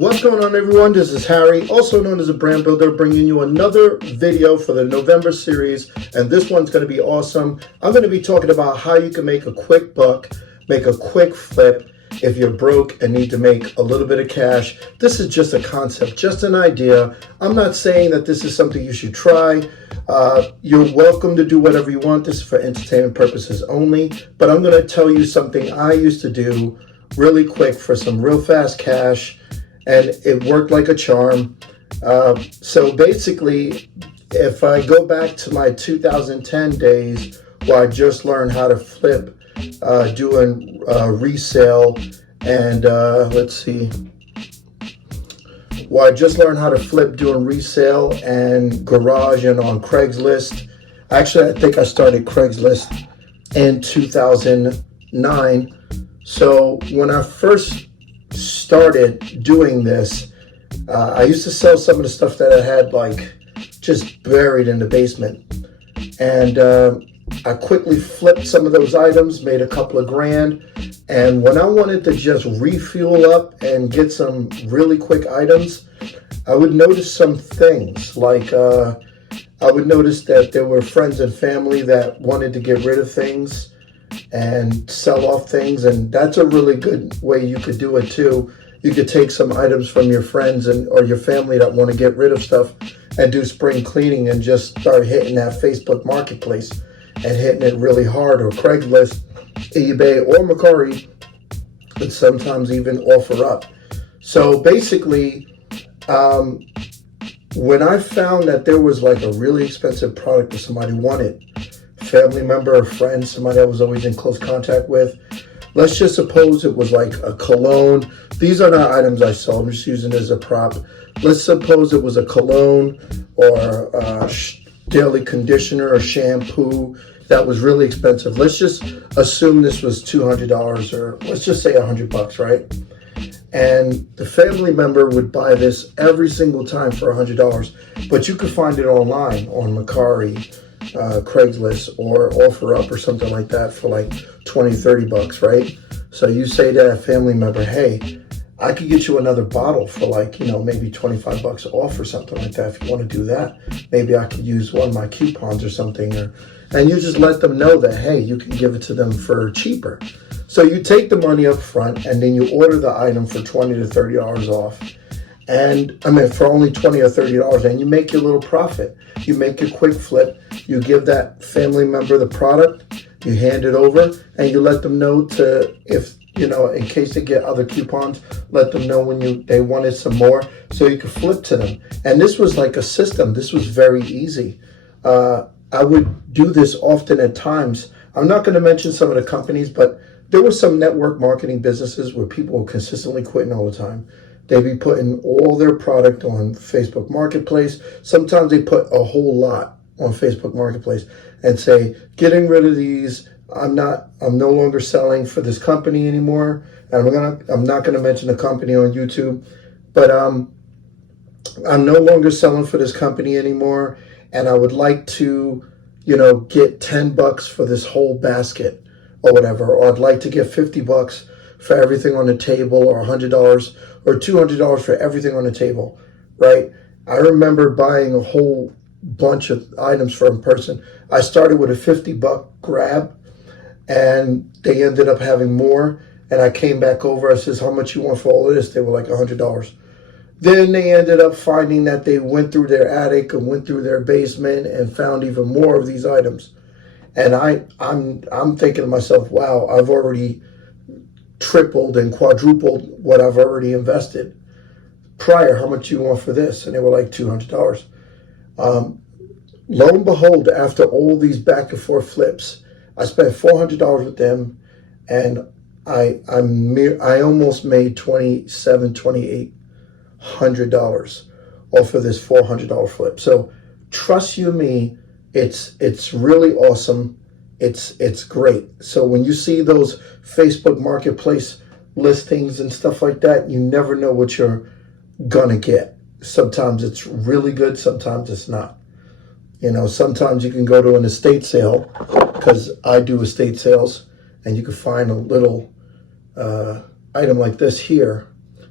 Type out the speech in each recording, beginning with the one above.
What's going on, everyone? This is Harry, also known as a brand builder, bringing you another video for the November series, and this one's going to be awesome. I'm going to be talking about how you can make a quick buck, make a quick flip if you're broke and need to make a little bit of cash. This is just a concept, just an idea. I'm not saying that this is something you should try. You're welcome to do whatever you want. This is for entertainment purposes only, but I'm going to tell you something I used to do really quick for some real fast cash, and it worked like a charm. So basically, if I go back to my 2010 days where I just learned how to flip, doing resale, and well, I just learned how to flip doing resale and garage and on Craigslist. Actually, I think I started Craigslist in 2009. So when I first started doing this, I used to sell some of the stuff that I had like just buried in the basement. And I quickly flipped some of those items, made a couple of grand. And when I wanted to just refuel up and get some really quick items, I would notice some things. Like I would notice that there were friends and family that wanted to get rid of things and sell off things, and that's a really good way you could do it too. You could take some items from your friends or your family that want to get rid of stuff and do spring cleaning and just start hitting that Facebook marketplace and hitting it really hard, or Craigslist, eBay, or Mercari, and sometimes even OfferUp. So basically, when I found that there was like a really expensive product that somebody wanted, family member or friend, somebody I was always in close contact with, let's just suppose it was like a cologne. These are not items I saw, I'm just using it as a prop. Let's suppose it was a cologne or a daily conditioner or shampoo that was really expensive. Let's just assume this was $200, or let's just say $100, right? And the family member would buy this every single time for $100, but you could find it online on Mercari, Craigslist, or OfferUp or something like that for like 20, 30 bucks, right? So you say to that family member, hey, I could get you another bottle for like, maybe 25 bucks off or something like that. If you want to do that, maybe I could use one of my coupons or something, and you just let them know that, hey, you can give it to them for cheaper. So you take the money up front and then you order the item for $20 to $30 off. And I mean, for only $20 or $30, and you make your little profit. You make a quick flip, you give that family member the product, you hand it over, and you let them know to, if, in case they get other coupons, let them know when they wanted some more, so you could flip to them. And this was like a system. This was very easy. I would do this often at times. I'm not going to mention some of the companies, but there were some network marketing businesses where people were consistently quitting all the time. They'd be putting all their product on Facebook Marketplace. Sometimes they put a whole lot on Facebook Marketplace and say, getting rid of these, I'm no longer selling for this company anymore. And I'm not gonna mention the company on YouTube, but I'm no longer selling for this company anymore, and I would like to, get 10 bucks for this whole basket or whatever, or I'd like to get 50 bucks for everything on the table, or $100 or $200 for everything on the table, right? I remember buying a whole bunch of items for a person. I started with a 50 buck grab, and they ended up having more, and I came back over. I says, how much you want for all of this? They were like $100. Then they ended up finding that they went through their attic and went through their basement and found even more of these items. And I'm thinking to myself, wow, I've already tripled and quadrupled what I've already invested. Prior, how much you want for this? And they were like $200. Lo and behold, after all these back and forth flips, I spent $400 with them, and I almost made $2,800 off of this $400 flip. So trust you me, it's really awesome. It's great. So when you see those Facebook Marketplace listings and stuff like that, you never know what you're gonna get. Sometimes it's really good, sometimes it's not. Sometimes you can go to an estate sale, because I do estate sales, and you can find a little item like this here,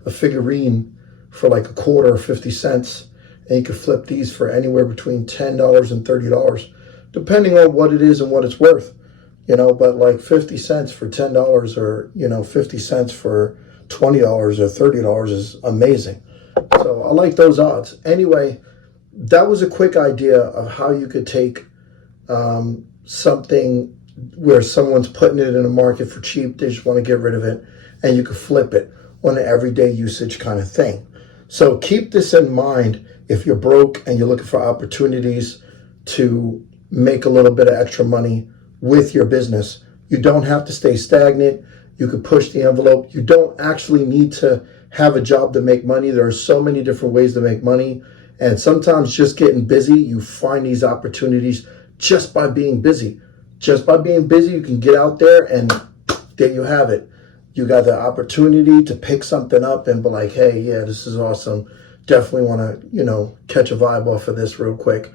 a figurine for like a quarter or 50 cents. And you could flip these for anywhere between $10 and $30, depending on what it is and what it's worth. But like 50 cents for $10 or, 50 cents for $20 or $30 is amazing. So I like those odds. Anyway, that was a quick idea of how you could take something where someone's putting it in a market for cheap, they just want to get rid of it, and you could flip it on an everyday usage kind of thing. So keep this in mind if you're broke and you're looking for opportunities to make a little bit of extra money with your business. You don't have to stay stagnant. You could push the envelope. You don't actually need to have a job to make money. There are so many different ways to make money. And sometimes just getting busy, you find these opportunities just by being busy. Just by being busy, you can get out there and there you have it. You got the opportunity to pick something up and be like, hey, yeah, this is awesome. Definitely want to, catch a vibe off of this real quick.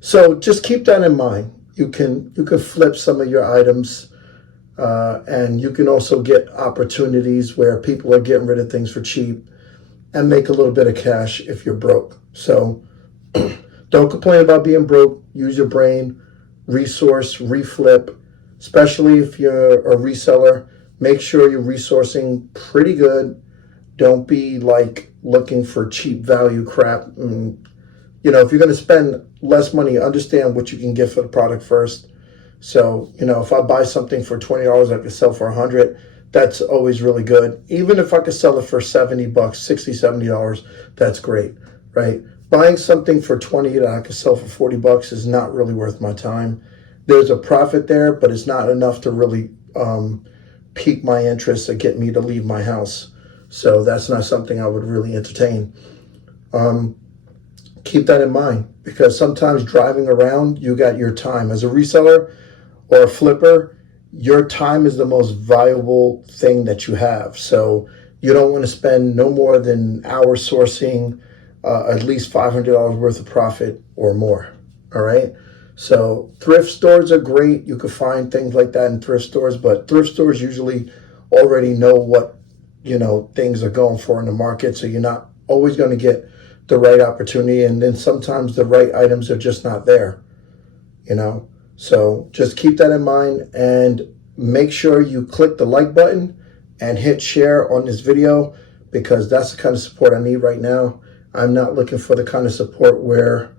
So just keep that in mind. You can flip some of your items, and you can also get opportunities where people are getting rid of things for cheap and make a little bit of cash if you're broke. So don't complain about being broke. Use your brain, resource, reflip, especially if you're a reseller. Make sure you're resourcing pretty good. Don't be like looking for cheap value crap. And, if you're going to spend less money, understand what you can get for the product first. So, if I buy something for $20, I could sell for $100. That's always really good. Even if I could sell it for $70, $60, $70, that's great, right? Buying something for $20 that I could sell for $40 is not really worth my time. There's a profit there, but it's not enough to really pique my interest or get me to leave my house. So that's not something I would really entertain. Keep that in mind, because sometimes driving around, you got your time. As a reseller or a flipper, your time is the most valuable thing that you have. So you don't want to spend no more than an hour sourcing at least $500 worth of profit or more. All right. So thrift stores are great. You can find things like that in thrift stores, but thrift stores usually already know what, things are going for in the market. So you're not always going to get the right opportunity. And then sometimes the right items are just not there, So just keep that in mind and make sure you click the like button and hit share on this video, because that's the kind of support I need right now. I'm not looking for the kind of support where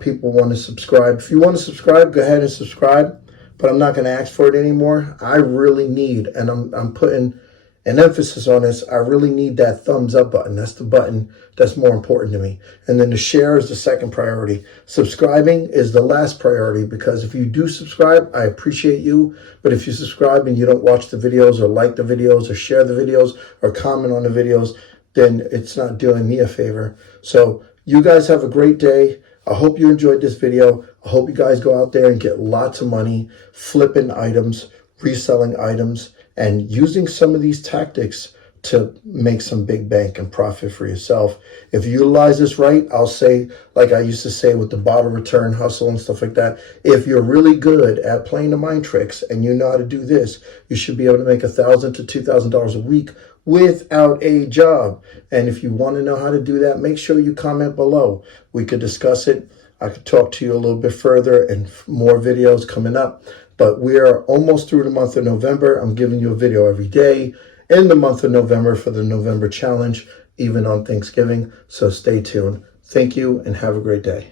people want to subscribe. If you want to subscribe, go ahead and subscribe, but I'm not going to ask for it anymore. I really need, and I'm putting an emphasis on this, I really need that thumbs up button. That's the button that's more important to me. And then the share is the second priority. Subscribing is the last priority, because if you do subscribe, I appreciate you. But if you subscribe and you don't watch the videos or like the videos or share the videos or comment on the videos, then it's not doing me a favor. So you guys have a great day. I hope you enjoyed this video. I hope you guys go out there and get lots of money, flipping items, reselling items, and using some of these tactics to make some big bank and profit for yourself. If you utilize this right, I'll say, like I used to say with the bottle return hustle and stuff like that, if you're really good at playing the mind tricks and you know how to do this, you should be able to make $1,000 to $2,000 a week without a job. And if you want to know how to do that, make sure you comment below. We could discuss it. I could talk to you a little bit further, and more videos coming up. But we are almost through the month of November. I'm giving you a video every day in the month of November for the November challenge, even on Thanksgiving. So stay tuned. Thank you and have a great day.